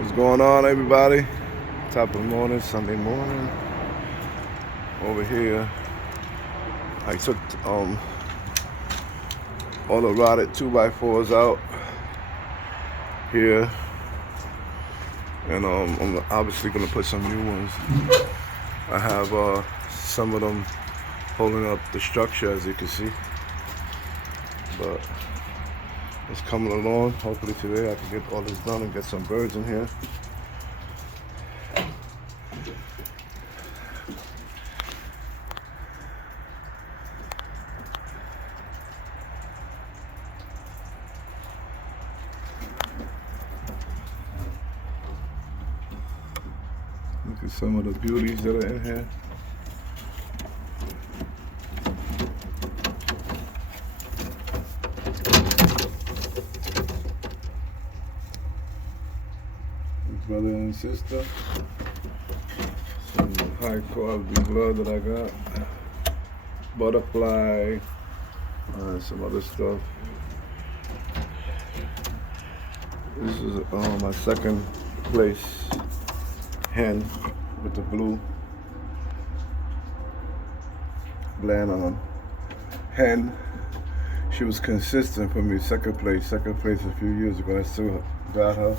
What's going on, everybody? Top of the morning, Sunday morning. Over here, I took all the rotted 2x4s out here, and I'm obviously gonna put some new ones. I have some of them holding up the structure, as you can see, but it's coming along. Hopefully today I can get all this done and get some birds in here. Look at some of the beauties that are in here. Brother and sister, some high quality blood that I got, butterfly, and some other stuff. This is my second place hen with the blue bland hen. She was consistent for me. Second place a few years ago. I still got her.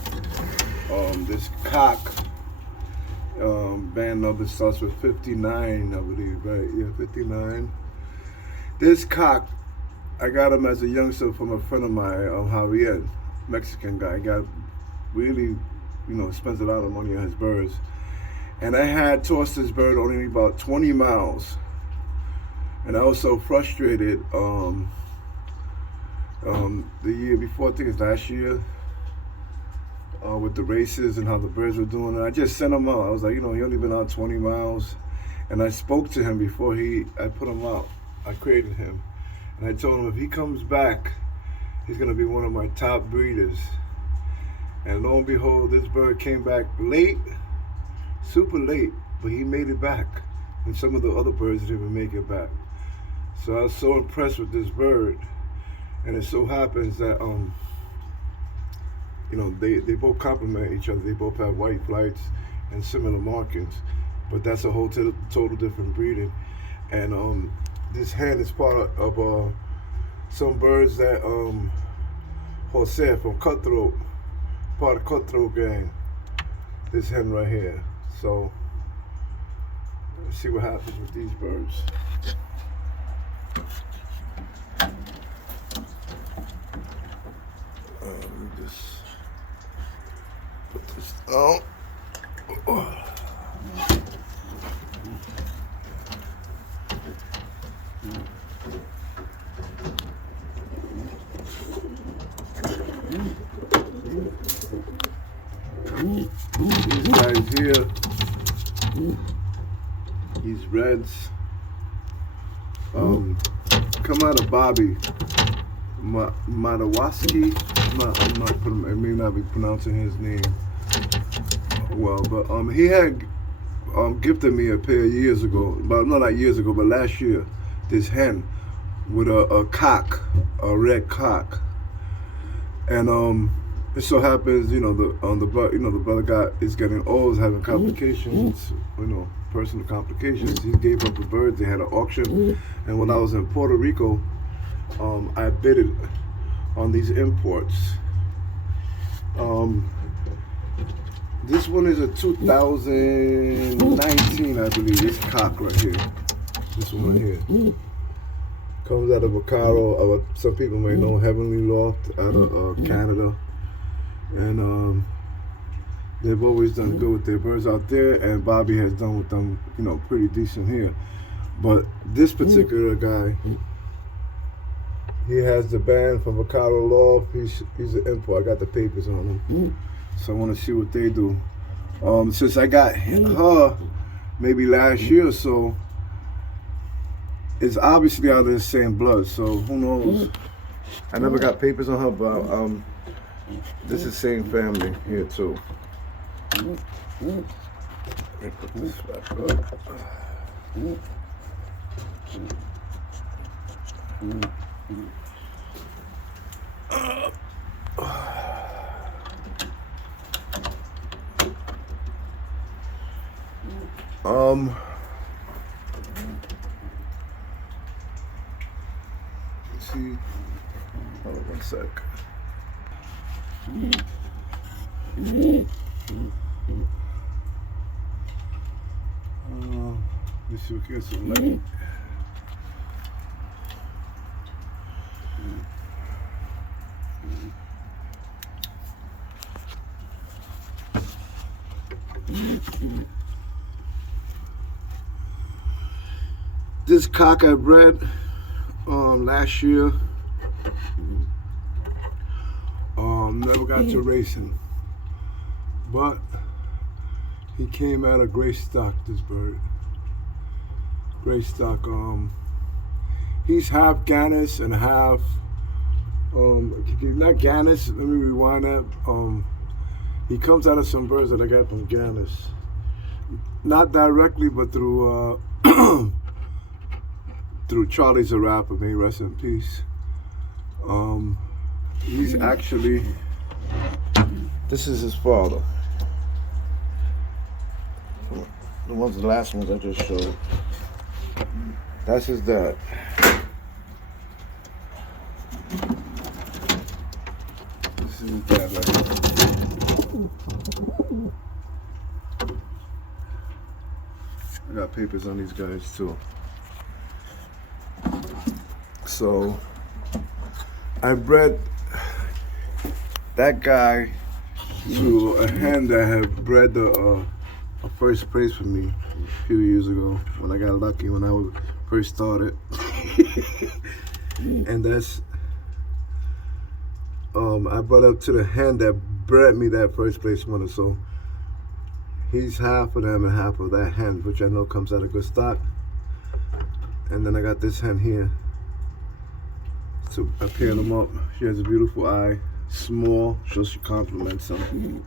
This cock band number starts with 59, I believe, right? Yeah, 59. This cock, I got him as a youngster from a friend of mine, Javier, Mexican guy. Got really, spends a lot of money on his birds. And I had tossed this bird only about 20 miles. And I was so frustrated the year before, I think it's last year, with the races and how the birds were doing. And I just sent him out. I was like, he only been out 20 miles. And I spoke to him before I put him out. I created him. And I told him if he comes back, he's gonna be one of my top breeders. And lo and behold, this bird came back late, super late, but he made it back. And some of the other birds didn't even make it back. So I was so impressed with this bird. And it so happens that, they both complement each other. They both have white flights and similar markings, but that's a whole total different breeding. And this hen is part of some birds that Jose from Cutthroat, part of Cutthroat gang. This hen right here. So let's see what happens with these birds. Let me just put this down. These guys here, these reds, come out of Bobby Madawaski. I may not be pronouncing his name well, but he had gifted me a pair years ago, but not years ago, but last year, this hen with a cock, a red cock, and it so happens, the brother is getting old, having complications, personal complications. He gave up the birds. They had an auction, and when I was in Puerto Rico, I bidded on these imports. This one is a 2019, I believe. This cock right here. This one right here. Comes out of Bacaro. Some people may know Heavenly Loft out of Canada. And they've always done good with their birds out there, and Bobby has done with them, pretty decent here. But this particular guy, he has the band from Bacaro Loft. He's an import. I got the papers on him. So I want to see what they do. Since I got her maybe last year or so, it's obviously out of the same blood, so who knows? I never got papers on her, but this is the same family here too. Let me put this back up. Um, let's see. Hold on 1 sec. Let's see what gets some light. This cock I bred last year. Never got to racing, but he came out of gray stock. This bird, gray stock. He's half Ganis and half not Ganis. Let me rewind that. He comes out of some birds that I got from Ganis, not directly, but through through Charlie Zarappa. May he rest in peace. He's actually, this is his father. The last ones I just showed. That's his dad. This is his dad right here. I got papers on these guys too. So I bred that guy to a hen that had bred a first place for me a few years ago when I got lucky when I first started. And that's I brought up to the hen that bred me that first place winner. So he's half of them and half of that hen, which I know comes out of good stock. And then I got this hen here. So I paired them up. She has a beautiful eye, small, so she compliments them.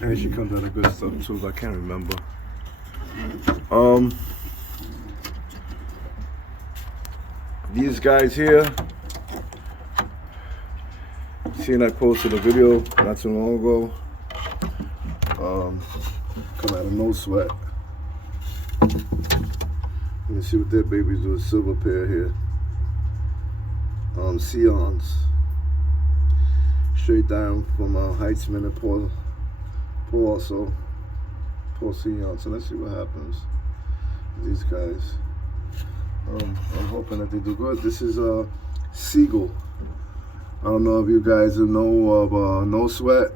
And she comes out of good stuff too, I can't remember. These guys here, seen I posted a video not too long ago. Come out of No Sweat. You can see what their babies do. A silver pair here. Sions. Straight down from Heitzman and Paul also. Paul Sion. So let's see what happens with these guys. I'm hoping that they do good. This is Seagull. I don't know if you guys know of No Sweat,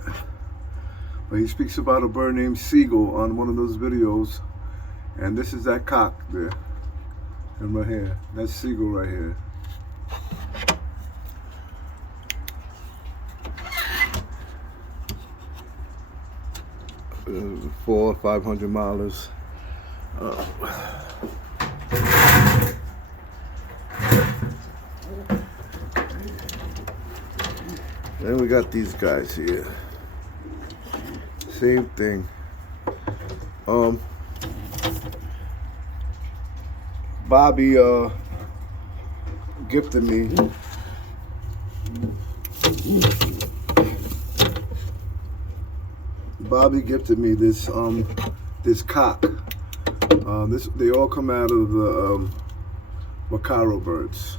but he speaks about a bird named Seagull on one of those videos. And this is that cock there. And right here. That's Seagull right here. $400 or 500 miles. Then we got these guys here. Same thing. Bobby gifted me this this cock. They all come out of the Macaro birds.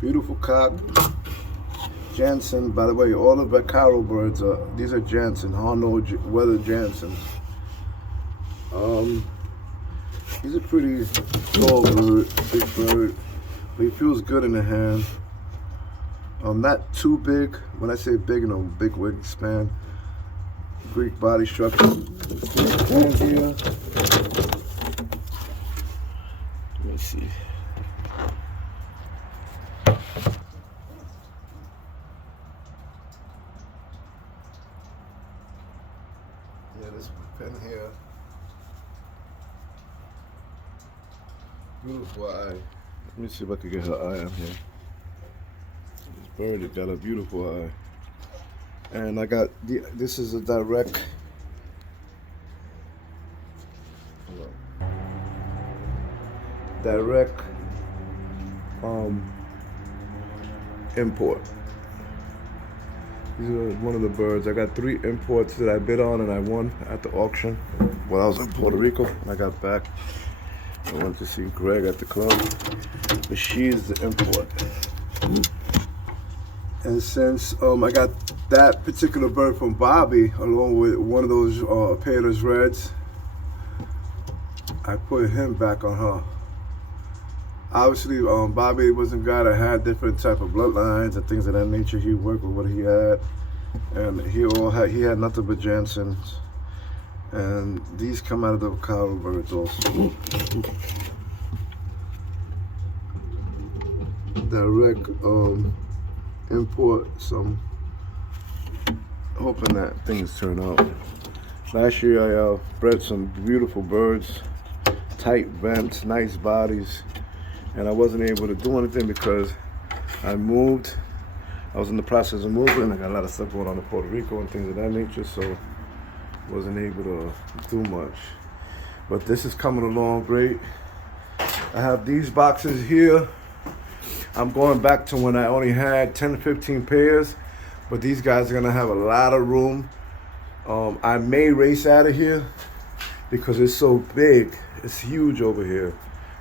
Beautiful cock. Jansen, by the way, all the Macaro birds these are Jansen, Harno Weather Jansens. He's a pretty tall bird, big bird, but he feels good in the hand. Not too big. When I say big, you know, big wingspan. Greek body structure. And here, let me see. Yeah, this pen here. Beautiful eye. Let me see if I can get her eye on here. This bird has got a beautiful eye. And I got, this is a direct, import. These are one of the birds. I got 3 imports that I bid on and I won at the auction when I was in Puerto Rico. When I got back, I went to see Greg at the club. But she's the import. And since I got that particular bird from Bobby, along with one of those Paylor's Reds, I put him back on her. Obviously, Bobby was a guy that had different type of bloodlines and things of that nature. He worked with what he had, and he had nothing but Jansons. And these come out of the Vaquero birds also. Direct import. Some hoping that things turn out. Last year I bred some beautiful birds, tight vents, nice bodies, and I wasn't able to do anything because I moved. I was in the process of moving. I got a lot of stuff going on in Puerto Rico and things of that nature, so wasn't able to do much. But this is coming along great. I have these boxes here. I'm going back to when I only had 10 to 15 pairs, but these guys are gonna have a lot of room. I may race out of here because it's so big. It's huge over here.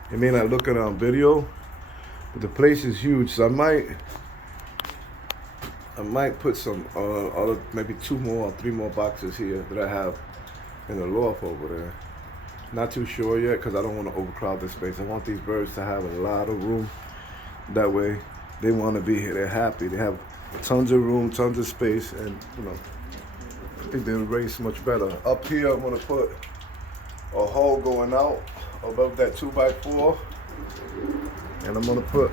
It may not look it on video, but the place is huge. So I might put some other, maybe 2 more or 3 more boxes here that I have in the loft over there. Not too sure yet because I don't want to overcrowd this space. I want these birds to have a lot of room. That way they want to be here. They're happy. They have tons of room, tons of space, and I think they'll race much better. Up here I'm going to put a hole going out above that 2x4, and I'm going to put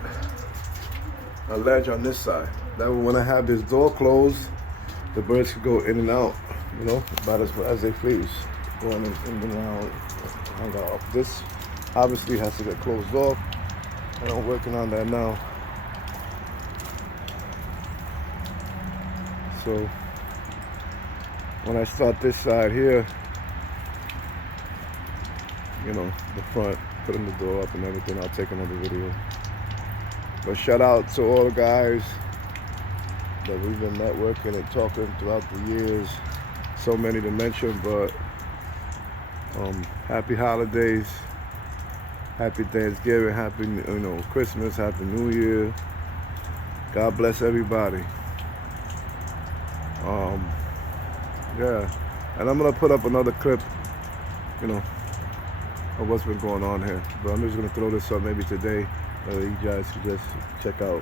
a ledge on this side. That way when I have this door closed, the birds can go in and out, about as they please, going in and out. This obviously has to get closed off, and I'm working on that now. So when I start this side here, the front, putting the door up and everything, I'll take another video. But shout out to all the guys that we've been networking and talking throughout the years. So many to mention, but happy holidays, happy Thanksgiving, happy Christmas, happy New Year. God bless everybody. Yeah, and I'm gonna put up another clip, of what's been going on here. But I'm just gonna throw this up maybe today. You guys can just check out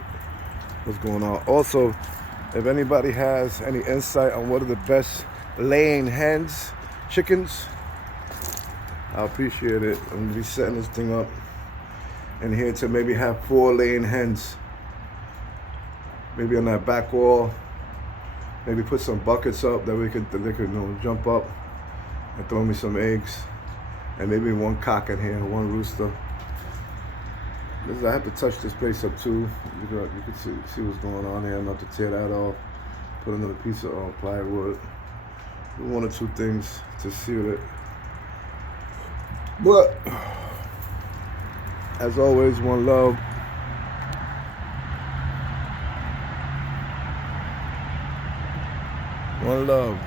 what's going on. Also, if anybody has any insight on what are the best laying hens, chickens, I appreciate it. I'm gonna be setting this thing up in here to maybe have 4 laying hens. Maybe on that back wall. Maybe put some buckets up that they could jump up and throw me some eggs. And maybe 1 cock in here, 1 rooster. I have to touch this place up too. You can see what's going on here. I'm going to have to tear that off, put another piece of plywood, do 1 or 2 things to seal it. But as always, one love. One love.